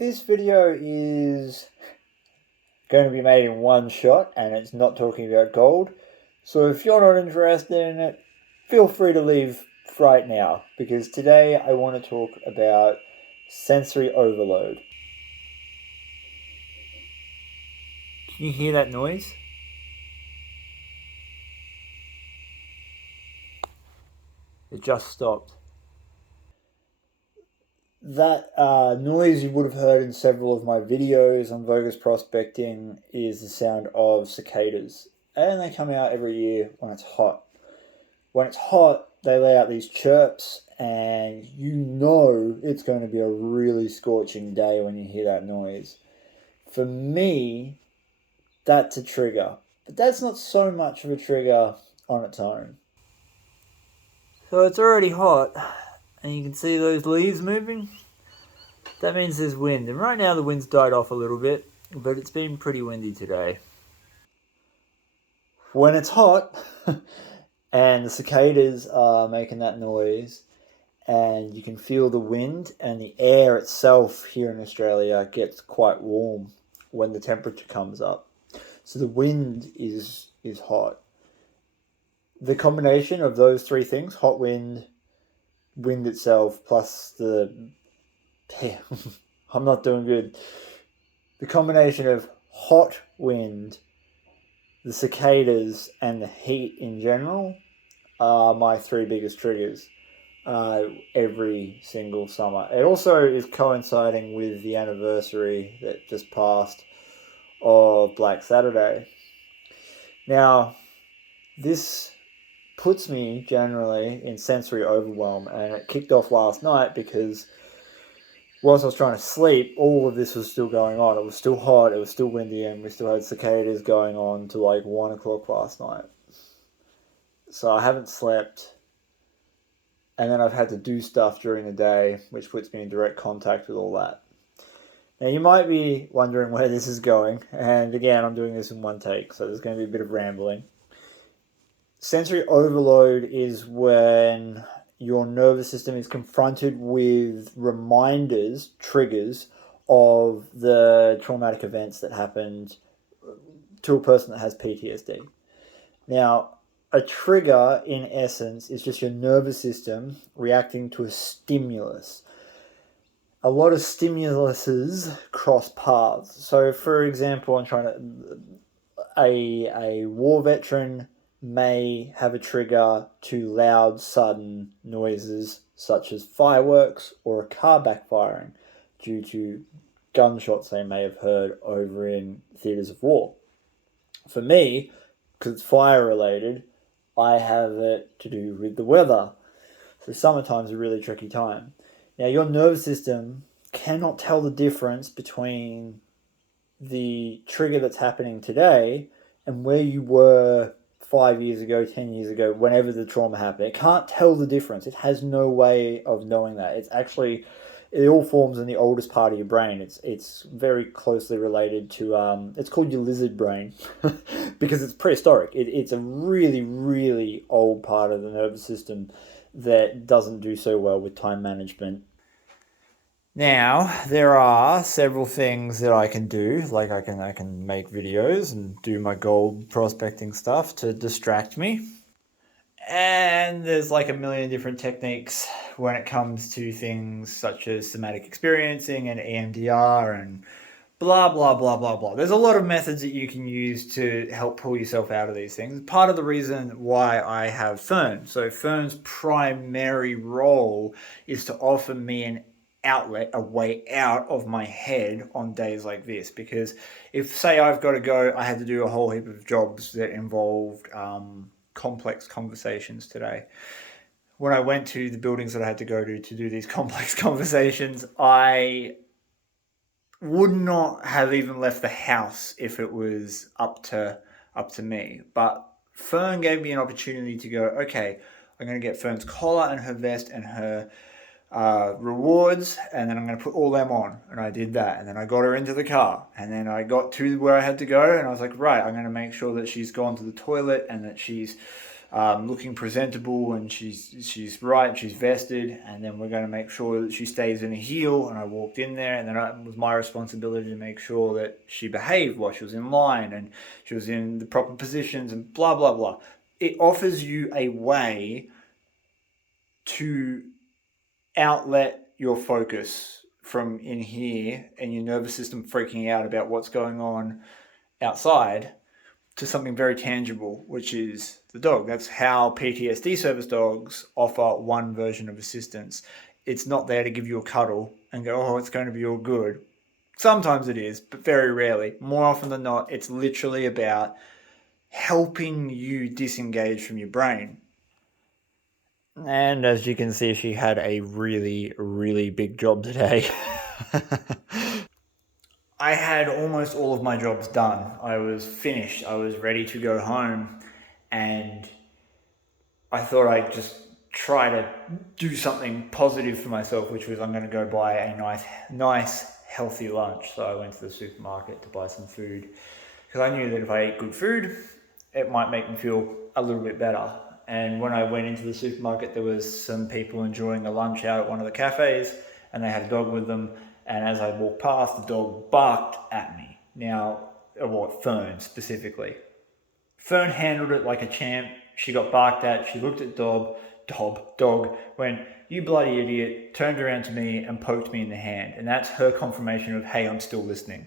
This video is going to be made in one shot and it's not talking about gold. So if you're not interested in it, feel free to leave right now, because today I want to talk about sensory overload. Can you hear that noise? It just stopped. That noise you would have heard in several of my videos on bogus prospecting is the sound of cicadas. And they come out every year when it's hot. When it's hot, they lay out these chirps, and you know it's going to be a really scorching day when you hear that noise. For me, that's a trigger. But that's not so much of a trigger on its own. So it's already hot, and you can see those leaves moving. That means there's wind, and right now the wind's died off a little bit, but it's been pretty windy today. When it's hot and the cicadas are making that noise, and you can feel the wind, and the air itself here in Australia gets quite warm when the temperature comes up. So the wind is hot. The combination of those three things, hot wind, wind itself, plus I'm not doing good. The combination of hot wind, the cicadas, and the heat in general are my three biggest triggers every single summer. It also is coinciding with the anniversary that just passed of Black Saturday. Now, this puts me generally in sensory overwhelm, and it kicked off last night because whilst I was trying to sleep, all of this was still going on. It was still hot, it was still windy, and we still had cicadas going on to like 1 o'clock last night. So I haven't slept, and then I've had to do stuff during the day, which puts me in direct contact with all that. Now you might be wondering where this is going, and again, I'm doing this in one take, so there's going to be a bit of rambling. Sensory overload is when your nervous system is confronted with reminders, triggers, of the traumatic events that happened to a person that has PTSD. Now, a trigger, in essence, is just your nervous system reacting to a stimulus. A lot of stimuluses cross paths. So, for example, a war veteran may have a trigger to loud, sudden noises such as fireworks or a car backfiring due to gunshots they may have heard over in theatres of war. For me, because it's fire related, I have it to do with the weather. So summertime's a really tricky time. Now, your nervous system cannot tell the difference between the trigger that's happening today and where you were 5 years ago, 10 years ago, whenever the trauma happened. It can't tell the difference. It has no way of knowing that. It all forms in the oldest part of your brain. It's very closely related to, it's called your lizard brain because it's prehistoric. It's a really, really old part of the nervous system that doesn't do so well with time management. Now, there are several things that I can do, like I can make videos and do my gold prospecting stuff to distract me. And there's like a million different techniques when it comes to things such as somatic experiencing and EMDR and blah, blah, blah, blah, blah. There's a lot of methods that you can use to help pull yourself out of these things. Part of the reason why I have Fern. So Fern's primary role is to offer me an outlet, a way out of my head on days like this. Because if, say, I've got to go, I had to do a whole heap of jobs that involved complex conversations today. When I went to the buildings that I had to go to do these complex conversations, I would not have even left the house if it was up to me. But Fern gave me an opportunity to go, okay, I'm going to get Fern's collar and her vest and her rewards, and then I'm going to put all them on. And I did that, and then I got her into the car, and then I got to where I had to go, and I was like, right, I'm going to make sure that she's gone to the toilet and that she's looking presentable, and she's right, she's vested, and then we're going to make sure that she stays in a heel. And I walked in there, and then it was my responsibility to make sure that she behaved while she was in line and she was in the proper positions and blah blah blah. It offers you a way to outlet your focus from in here and your nervous system freaking out about what's going on outside to something very tangible, which is the dog. That's how PTSD service dogs offer one version of assistance. It's not there to give you a cuddle and go, oh, it's going to be all good. Sometimes it is, but very rarely. More often than not, it's literally about helping you disengage from your brain. And as you can see, she had a really, really big job today. I had almost all of my jobs done. I was finished. I was ready to go home. And I thought I'd just try to do something positive for myself, which was I'm going to go buy a nice, healthy lunch. So I went to the supermarket to buy some food. Because I knew that if I ate good food, it might make me feel a little bit better. And when I went into the supermarket, there was some people enjoying a lunch out at one of the cafes, and they had a dog with them. And as I walked past, the dog barked at me. Now, Fern specifically. Fern handled it like a champ. She got barked at. She looked at dog, went, you bloody idiot, turned around to me and poked me in the hand. And that's her confirmation of, hey, I'm still listening.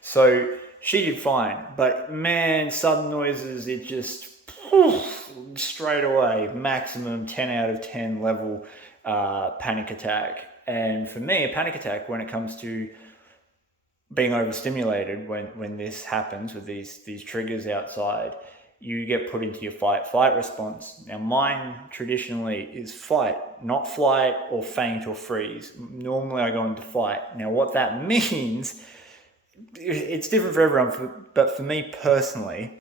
So she did fine. But man, sudden noises, it just straight away, maximum 10 out of 10 level panic attack. And for me, a panic attack, when it comes to being overstimulated, when this happens with these triggers outside, you get put into your fight response. Now mine traditionally is fight, not flight or faint or freeze. Normally I go into fight. Now what that means, it's different for everyone, but for me personally,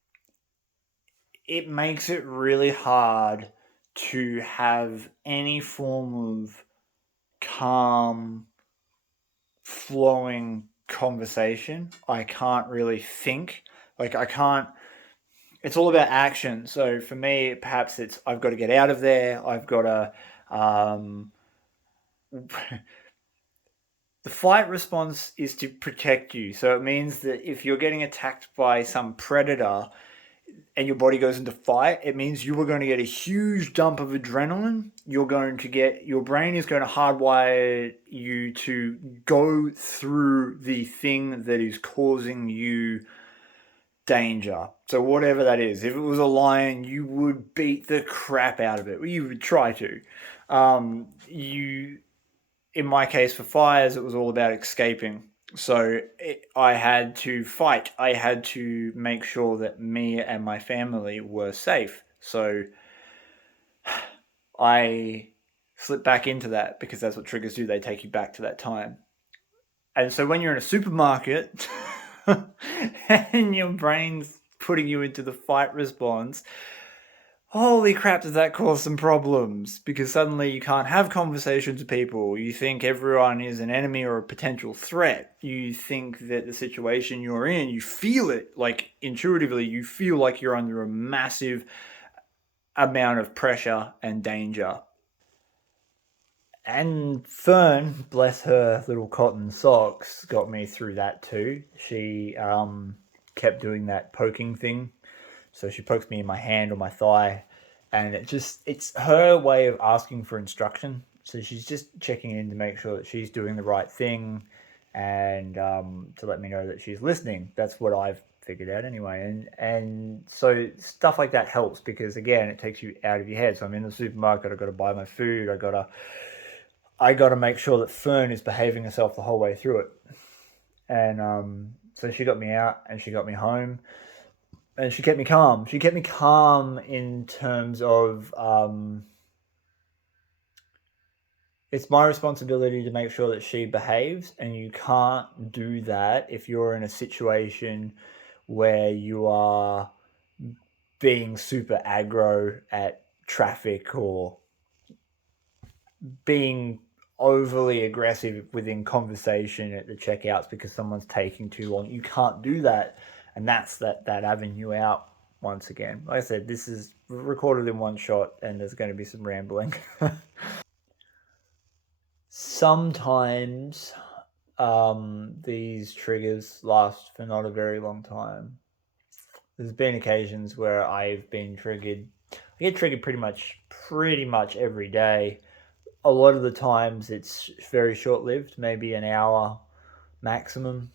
it makes it really hard to have any form of calm, flowing conversation. I can't really think. It's all about action. So for me, perhaps it's, I've got to get out of there. I've got to, the fight response is to protect you. So it means that if you're getting attacked by some predator, and your body goes into fight, it means you are going to get a huge dump of adrenaline. Your brain is going to hardwire you to go through the thing that is causing you danger. So whatever that is, if it was a lion, you would beat the crap out of it. You would try to. In my case for fires, it was all about escaping. So I had to fight. I had to make sure that me and my family were safe. So I slipped back into that because that's what triggers do. They take you back to that time. And so when you're in a supermarket and your brain's putting you into the fight response, holy crap, does that cause some problems? Because suddenly you can't have conversations with people. You think everyone is an enemy or a potential threat. You think that the situation you're in, you feel it, like intuitively, you feel like you're under a massive amount of pressure and danger. And Fern, bless her little cotton socks, got me through that too. She kept doing that poking thing. So she pokes me in my hand or my thigh, and it's her way of asking for instruction. So she's just checking in to make sure that she's doing the right thing, and to let me know that she's listening. That's what I've figured out anyway. And so stuff like that helps because, again, it takes you out of your head. So I'm in the supermarket, I've got to buy my food, I got to make sure that Fern is behaving herself the whole way through it. And so she got me out and she got me home. And she kept me calm. She kept me calm in terms of it's my responsibility to make sure that she behaves, and you can't do that if you're in a situation where you are being super aggro at traffic or being overly aggressive within conversation at the checkouts because someone's taking too long. You can't do that, and that's that avenue out. once again. Like I said, this is recorded in one shot and there's going to be some rambling. Sometimes these triggers last for not a very long time. There's been occasions where I've been triggered. I get triggered pretty much every day. A lot of the times it's very short lived, maybe an hour maximum.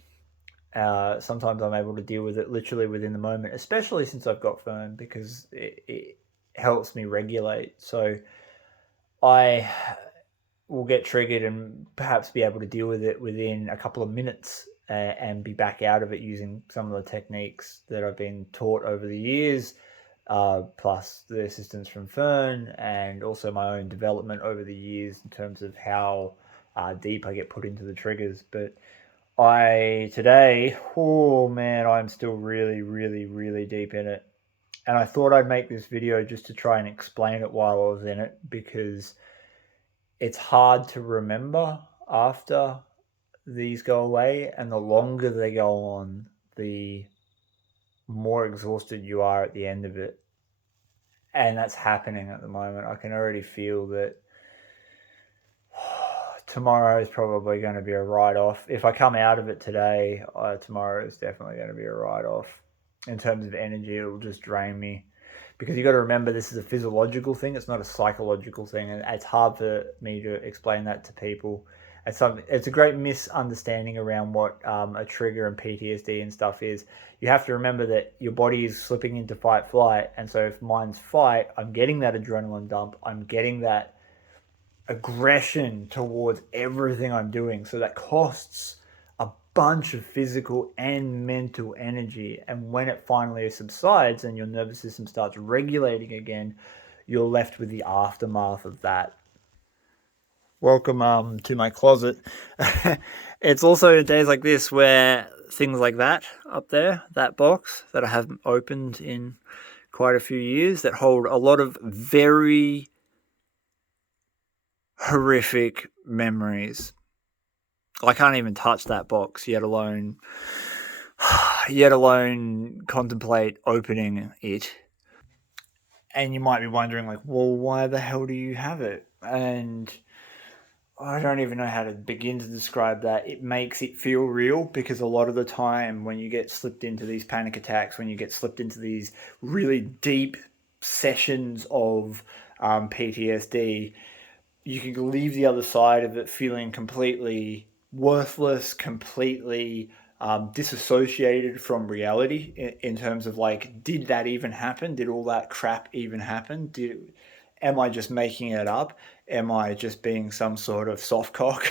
Sometimes I'm able to deal with it literally within the moment, especially since I've got Fern, because it helps me regulate. So I will get triggered and perhaps be able to deal with it within a couple of minutes and be back out of it using some of the techniques that I've been taught over the years, plus the assistance from Fern and also my own development over the years in terms of how deep I get put into the triggers. But today, oh man, I'm still really, really, really deep in it. And I thought I'd make this video just to try and explain it while I was in it, because it's hard to remember after these go away, and the longer they go on, the more exhausted you are at the end of it. And that's happening at the moment. I can already feel that tomorrow is probably going to be a write-off. If I come out of it today, tomorrow is definitely going to be a write-off. In terms of energy, it will just drain me. Because you got to remember, this is a physiological thing. It's not a psychological thing, and it's hard for me to explain that to people. It's a great misunderstanding around what a trigger and PTSD and stuff is. You have to remember that your body is slipping into fight flight, and so if mine's fight, I'm getting that adrenaline dump. I'm getting that aggression towards everything I'm doing. So that costs a bunch of physical and mental energy. And when it finally subsides and your nervous system starts regulating again, you're left with the aftermath of that. Welcome to my closet. It's also days like this where things like that up there, that box that I haven't opened in quite a few years, that hold a lot of very horrific memories. I can't even touch that box, yet alone contemplate opening it. And you might be wondering, like, well, why the hell do you have it? And I don't even know how to begin to describe that. It makes it feel real, because a lot of the time when you get slipped into these panic attacks, when you get slipped into these really deep sessions of PTSD, you can leave the other side of it feeling completely worthless, completely disassociated from reality in terms of, like, did that even happen? Did all that crap even happen? Am I just making it up? Am I just being some sort of soft cock?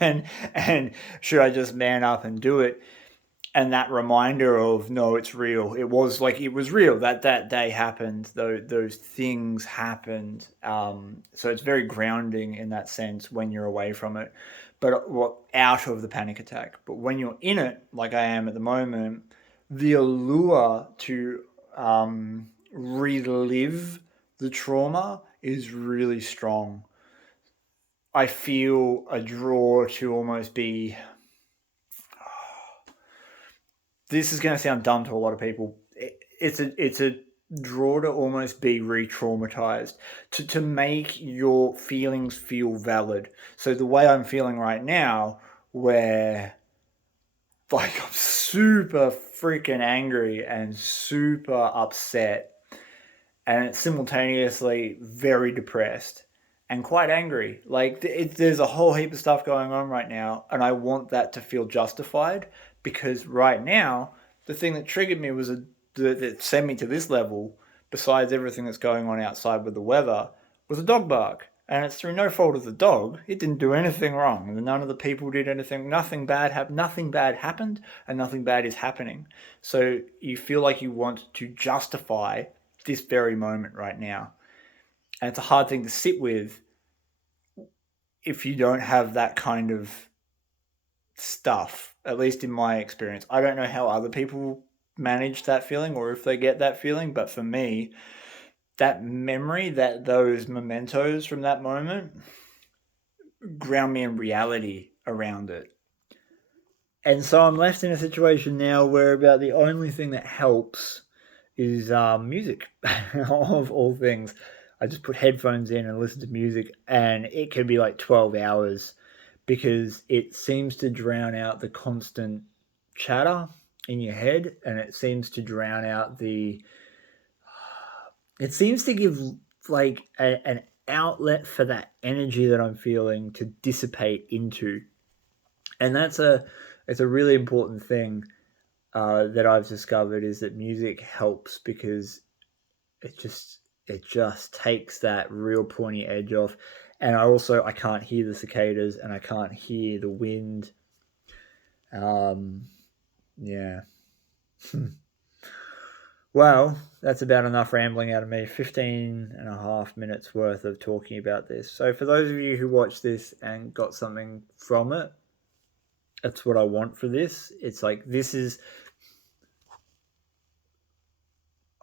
and should I just man up and do it? And that reminder of, no, it's real. It was real. That day happened. Those things happened. So it's very grounding in that sense when you're away from it, but out of the panic attack. But when you're in it, like I am at the moment, the allure to relive the trauma is really strong. I feel a draw to almost be. This is going to sound dumb to a lot of people. It's a draw to almost be re-traumatized, to make your feelings feel valid. So the way I'm feeling right now, where, like, I'm super freaking angry and super upset, and it's simultaneously very depressed and quite angry. Like, there's a whole heap of stuff going on right now, and I want that to feel justified, because right now, the thing that triggered me that sent me to this level, besides everything that's going on outside with the weather, was a dog bark. And it's through no fault of the dog. It didn't do anything wrong. None of the people did anything. Nothing bad happened, and nothing bad is happening. So you feel like you want to justify this very moment right now. And it's a hard thing to sit with if you don't have that kind of stuff, at least in my experience. I don't know how other people manage that feeling or if they get that feeling, but for me, that memory, those mementos from that moment ground me in reality around it. And so I'm left in a situation now where about the only thing that helps is music, of all things. I just put headphones in and listen to music, and it can be like 12 hours because it seems to drown out the constant chatter in your head, and it seems to drown out it seems to give like an outlet for that energy that I'm feeling to dissipate into. And it's a really important thing that I've discovered is that music helps because it just takes that real pointy edge off. And I can't hear the cicadas and I can't hear the wind. Yeah. Well, that's about enough rambling out of me. 15 and a half minutes worth of talking about this. So, for those of you who watched this and got something from it, that's what I want for this. It's like, this is.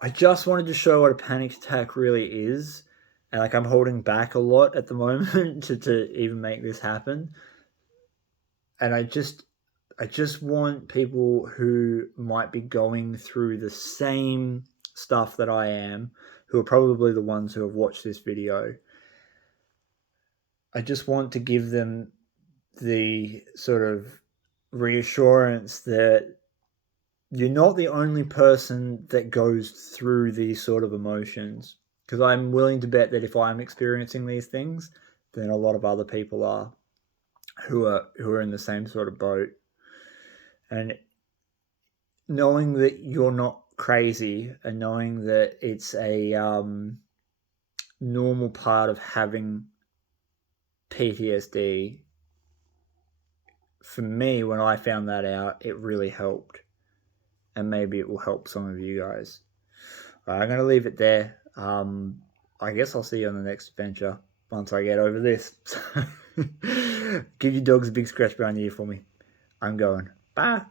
I just wanted to show what a panic attack really is. And like, I'm holding back a lot at the moment to even make this happen. And I just want people who might be going through the same stuff that I am, who are probably the ones who have watched this video. I just want to give them the sort of reassurance that you're not the only person that goes through these sort of emotions. Because I'm willing to bet that if I'm experiencing these things, then a lot of other people are who are in the same sort of boat. And knowing that you're not crazy and knowing that it's a normal part of having PTSD, for me, when I found that out, it really helped. And maybe it will help some of you guys. All right, I'm going to leave it there. I guess I'll see you on the next adventure once I get over this. Give your dogs a big scratch behind the ear for me. I'm going. Bye.